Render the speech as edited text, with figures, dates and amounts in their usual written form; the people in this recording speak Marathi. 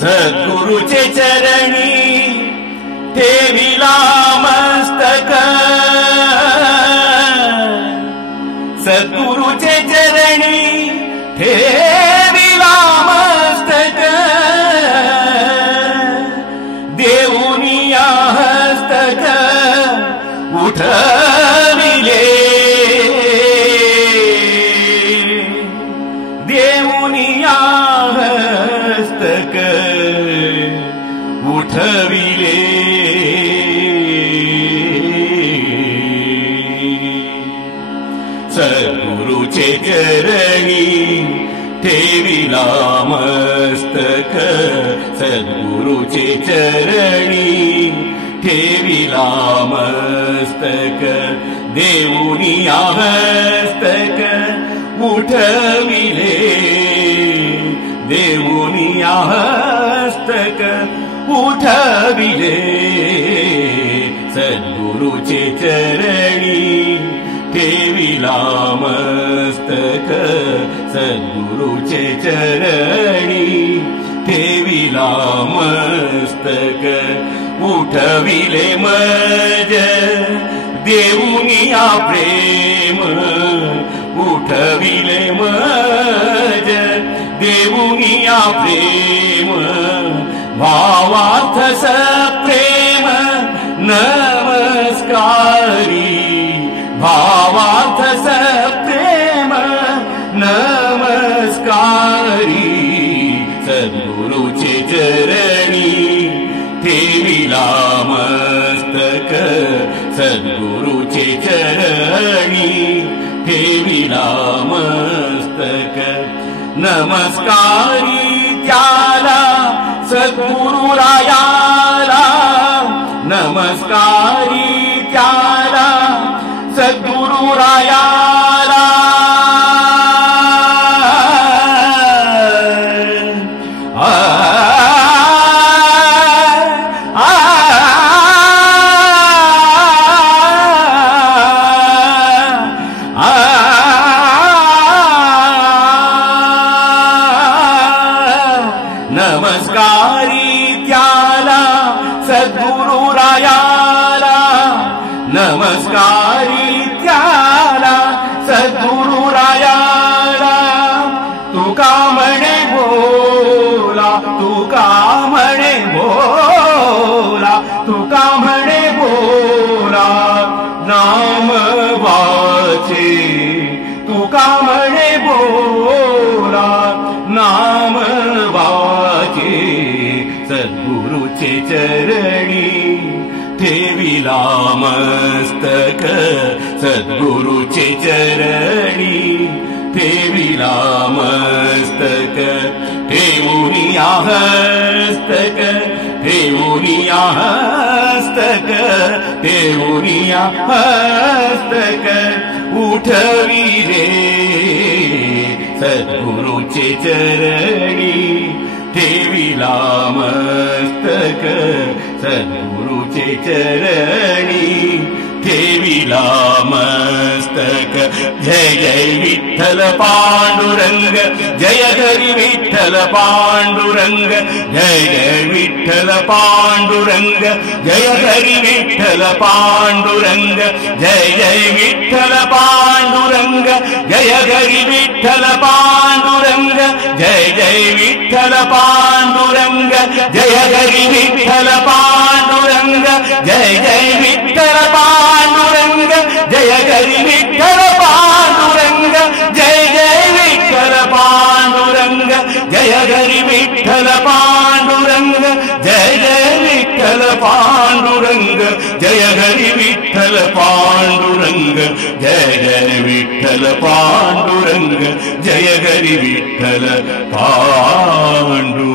सद्गुरुचे चरणी ठेविला मस्तक, सद्गुरुचे चरणी ठेविला मस्तक, देऊनिया हस्तक उठविले, देऊनिया हस्तक उठविले, सद्गुरुचे चरणी ठेविला मस्तक, सद्गुरुचे चरणी ठेविला मस्तक, देऊनिया हस्तक उठविले, देऊनिया हस्तक उठविले, सद्गुरुचे चरणी ठेविला मस्तक, सद्गुरुचे चरणी ठेविला मस्तक उठविले मज, देऊनिया प्रेम उठविले मज, देऊनिया प्रेम, भावार्थ सप्रेम नमस्कारी, भावार्थ सप्रेम नमस्कारी, सद्गुरुचे चरणी ठेविला मस्तक, सद्गुरुचे चरणी ठेविला मस्तक, नमस्कारी त्याला सद्गुरुरायाला, नमस्कारी त्याला सद्गुरुरायाला, नमस्कारी त्याला सद्गुरुरायाला, नमस्कारी त्याला सद्गुरुरायाला, तुका म्हणे बोला, तुका म्हणे बोला, तुका म्हणे बोला नाम वाचे, तुका म्हणे बोला नाम वाचे, सद्गुरुचे चरणी ठेविला मस्तक, सद्गुरुचे चरणी ठेविला मस्तक, ठेवूनिया हस्तक, ठेवूनिया हस्तक, ठेवूनिया हस्तक उठविले, सद्गुरुचे चरणी ठेविला मस्तक, सद्गुरुचे चरणी ठेविला मस्तक, जय जय विठ्ठल पांडुरंग, जय हरी विठ्ठल पांडुरंग, जय जय विठ्ठल पांडुरंग, जय हरी विठ्ठल पांडुरंग, जय जय विठ्ठल पांडुरंग, जय हरी विठ्ठल पांडुरंग, जय जय विठ्ठल पांडुरंग, जय हरी विठ्ठल पांडुरंग, जय जय विठ्ठल पांडुरंग, जय हरी विठ्ठल पांडुरंग, जय जय विठ्ठल पांडुरंग, जय हरी विठ्ठल पांडुरंग, जय जय विठ्ठल पांडुरंग, जय हरी विठ्ठल पांडुरंग, जय जय विठ्ठल पांडुरंग, जय हरी विठ्ठल पांडुरंग.